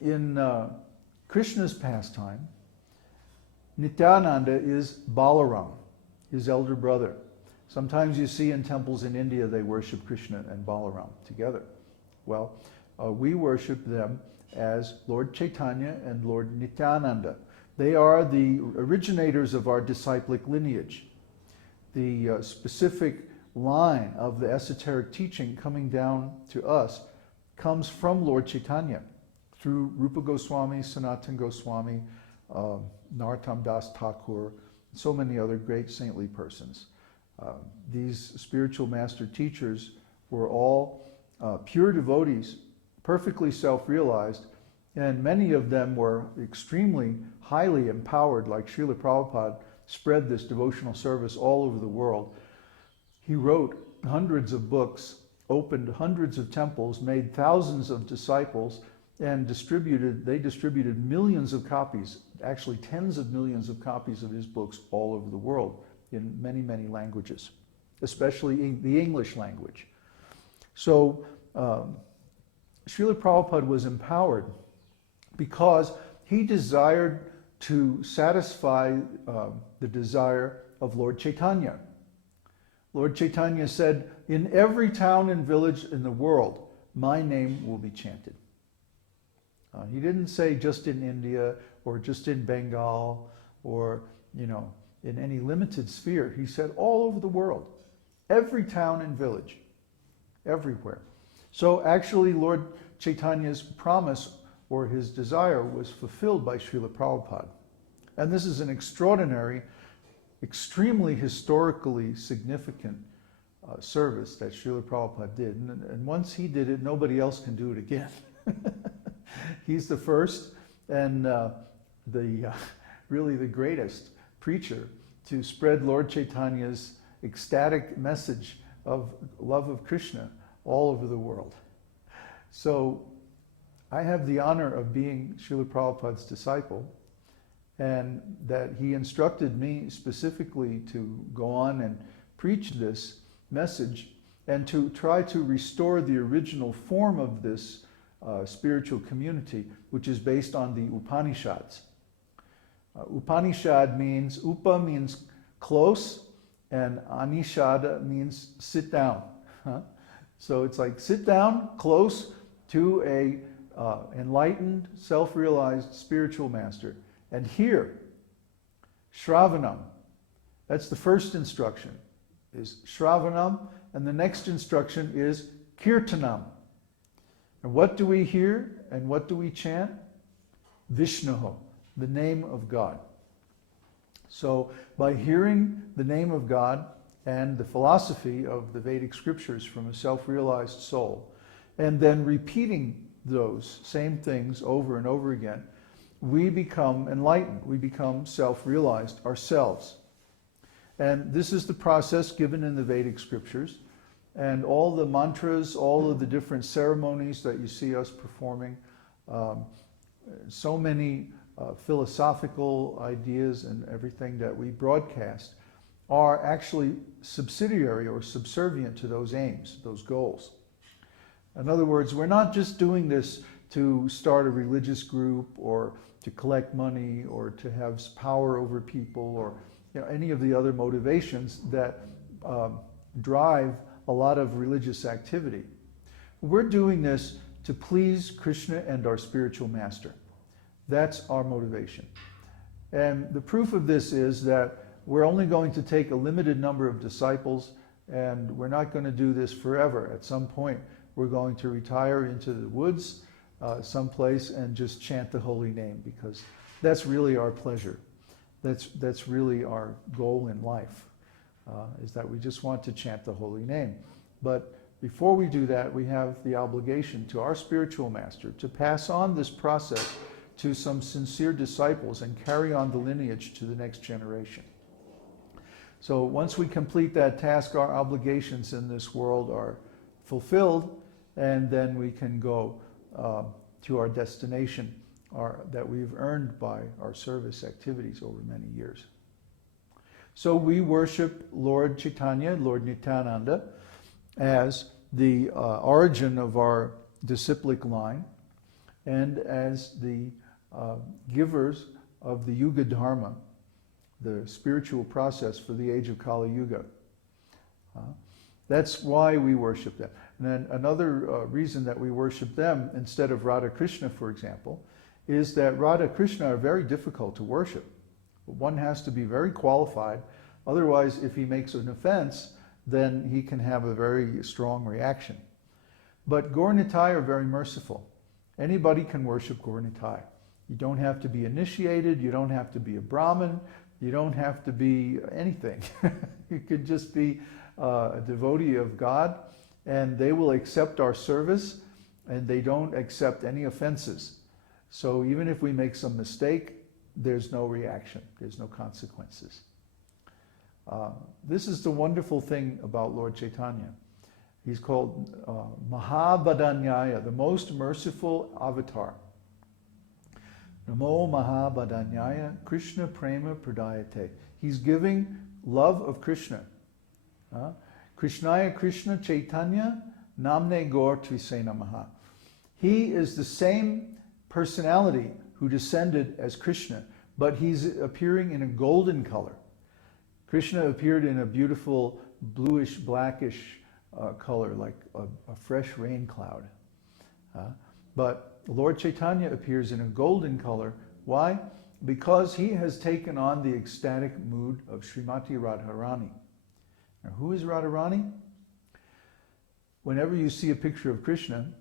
in Krishna's pastime, Nityananda is Balaram, his elder brother. Sometimes you see in temples in India they worship Krishna and Balaram together. Well, we worship them as Lord Chaitanya and Lord Nityananda. They are the originators of our disciplic lineage. The specific line of the esoteric teaching coming down to us comes from Lord Chaitanya through Rupa Goswami, Sanatana Goswami, Narottam Das Thakur, so many other great saintly persons. These spiritual master teachers were all pure devotees, perfectly self-realized, and many of them were extremely highly empowered, like Srila Prabhupada spread this devotional service all over the world. He wrote hundreds of books, opened hundreds of temples, made thousands of disciples, and they distributed millions of copies, actually tens of millions of copies of his books all over the world in many, many languages, especially the English language. So Srila Prabhupada was empowered because he desired to satisfy the desire of Lord Chaitanya. Lord Chaitanya said, in every town and village in the world, my name will be chanted. He didn't say just in India or just in Bengal or, in any limited sphere. He said all over the world, every town and village, everywhere. So actually Lord Chaitanya's promise or his desire was fulfilled by Srila Prabhupada. And this is an extraordinary, extremely historically significant service that Srila Prabhupada did. And once he did it, nobody else can do it again. He's the first and really the greatest preacher to spread Lord Chaitanya's ecstatic message of love of Krishna all over the world. So I have the honor of being Srila Prabhupada's disciple, and that he instructed me specifically to go on and preach this message and to try to restore the original form of this spiritual community, which is based on the Upanishads. Upanishad means, Upa means close, and Anishada means sit down. So it's like sit down close to a enlightened, self-realized spiritual master. And here, Shravanam, that's the first instruction, is Shravanam, and the next instruction is Kirtanam. And what do we hear and what do we chant? Vishnu, the name of God. So by hearing the name of God and the philosophy of the Vedic scriptures from a self-realized soul, and then repeating those same things over and over again, we become enlightened, we become self-realized ourselves. And this is the process given in the Vedic scriptures. And all the mantras, all of the different ceremonies that you see us performing, so many philosophical ideas and everything that we broadcast are actually subsidiary or subservient to those aims, those goals. In other words, we're not just doing this to start a religious group or to collect money or to have power over people or any of the other motivations that drive a lot of religious activity. We're doing this to please Krishna and our spiritual master. That's our motivation. And the proof of this is that we're only going to take a limited number of disciples, and we're not going to do this forever. At some point, we're going to retire into the woods someplace and just chant the holy name, because that's really our pleasure. That's really our goal in life, is that we just want to chant the holy name. But before we do that, we have the obligation to our spiritual master to pass on this process to some sincere disciples and carry on the lineage to the next generation. So once we complete that task, our obligations in this world are fulfilled, and then we can go to our destination that we've earned by our service activities over many years. So we worship Lord Chaitanya, Lord Nityananda, as the origin of our disciplic line, and as the givers of the Yuga Dharma, the spiritual process for the age of Kali Yuga. That's why we worship them. And then another reason that we worship them instead of Radha Krishna, for example, is that Radha Krishna are very difficult to worship. One has to be very qualified. Otherwise, if he makes an offense, then he can have a very strong reaction. But Gaur Nitāi are very merciful. Anybody can worship Gaur Nitāi. You don't have to be initiated, you don't have to be a Brahmin, you don't have to be anything. You could just be a devotee of God, and they will accept our service, and they don't accept any offenses. So even if we make some mistake, there's no reaction, there's no consequences. This is the wonderful thing about Lord Chaitanya. He's called Mahabhadanyaya, the most merciful avatar. Namo Mahabhadanyaya Krishna Prema Pradayate. He's giving love of Krishna. Krishnaya Krishna Chaitanya Namne Gaur Trise Namaha. He is the same personality who descended as Krishna, but he's appearing in a golden color. Krishna appeared in a beautiful bluish, blackish color, like a fresh rain cloud. But Lord Chaitanya appears in a golden color. Why? Because he has taken on the ecstatic mood of Srimati Radharani. Now, who is Radharani? Whenever you see a picture of Krishna,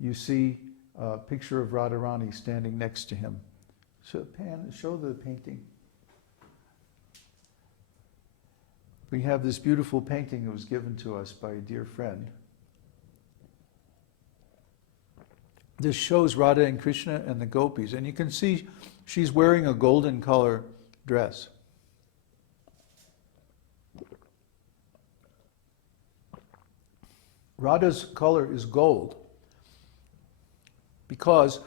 you see a picture of Radharani standing next to him. So, show the painting. We have this beautiful painting that was given to us by a dear friend. This shows Radha and Krishna and the gopis, and you can see she's wearing a golden color dress. Radha's color is gold because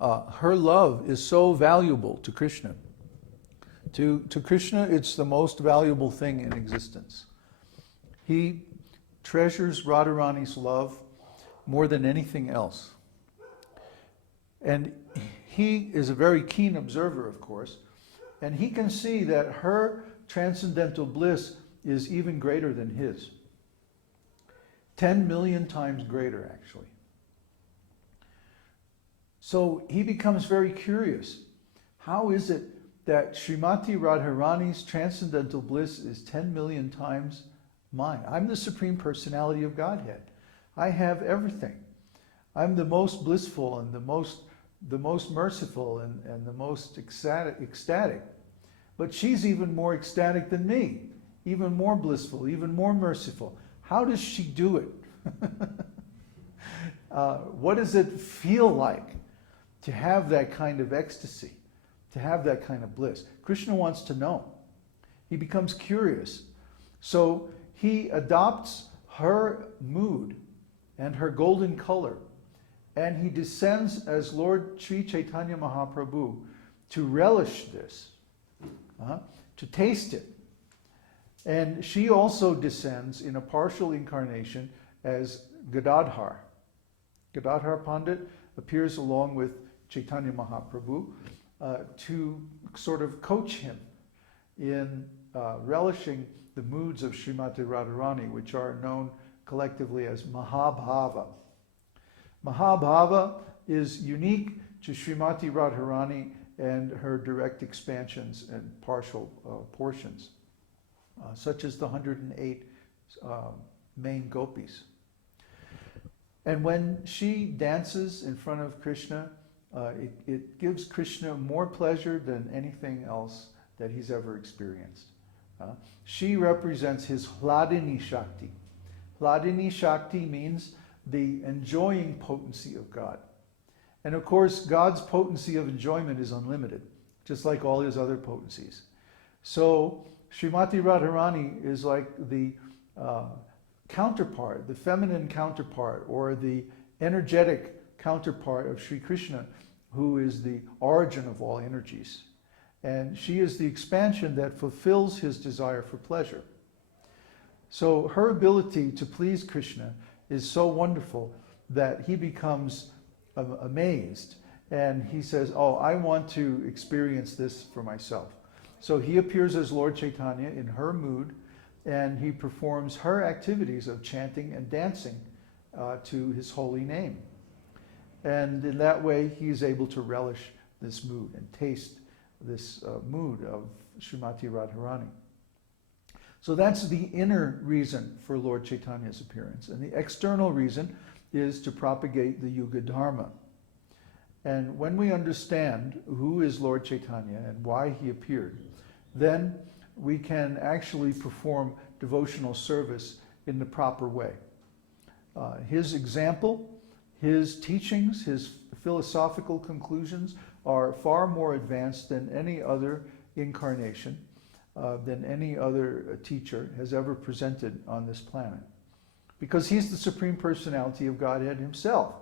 her love is so valuable to Krishna. To Krishna, it's the most valuable thing in existence. He treasures Radharani's love more than anything else. And he is a very keen observer, of course, and he can see that her transcendental bliss is even greater than his. 10 million times greater, actually. So he becomes very curious. How is it that Srimati Radharani's transcendental bliss is 10 million times mine? I'm the Supreme Personality of Godhead. I have everything. I'm the most blissful and the most merciful and the most ecstatic. But she's even more ecstatic than me, even more blissful, even more merciful. How does she do it? What does it feel like to have that kind of ecstasy, to have that kind of bliss? Krishna wants to know. He becomes curious. So he adopts her mood and her golden color, and he descends as Lord Sri Chaitanya Mahaprabhu to relish this, to taste it. And she also descends in a partial incarnation as Gadadhar. Gadadhar Pandit appears along with Chaitanya Mahaprabhu to sort of coach him in relishing the moods of Srimati Radharani, which are known collectively as Mahabhava. Mahabhava is unique to Srimati Radharani and her direct expansions and partial portions, such as the 108 main gopis. And when she dances in front of Krishna, it gives Krishna more pleasure than anything else that he's ever experienced. She represents his Hladini Shakti. Hladini Shakti means the enjoying potency of God. And of course, God's potency of enjoyment is unlimited, just like all his other potencies. So Srimati Radharani is like the counterpart, the feminine counterpart, or the energetic counterpart of Sri Krishna, who is the origin of all energies. And she is the expansion that fulfills his desire for pleasure. So her ability to please Krishna is so wonderful that he becomes amazed. and he says, oh, I want to experience this for myself. So he appears as Lord Chaitanya in her mood, and he performs her activities of chanting and dancing to his holy name. And in that way, he is able to relish this mood and taste this mood of Srimati Radharani. So that's the inner reason for Lord Chaitanya's appearance. And the external reason is to propagate the Yuga Dharma. And when we understand who is Lord Chaitanya and why he appeared, then we can actually perform devotional service in the proper way. His example, his teachings, his philosophical conclusions are far more advanced than any other incarnation, than any other teacher has ever presented on this planet. Because he's the Supreme Personality of Godhead himself.